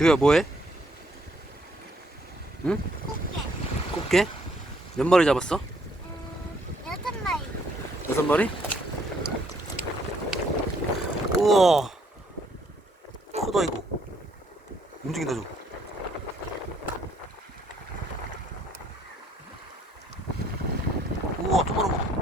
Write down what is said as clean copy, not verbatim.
지우야 뭐해? 응? 꽃게. 꽃게? 몇 마리 잡았어? 6마리. 6마리? 우와 크다 이거. 움직인다 저거. 우와 또 많은 거.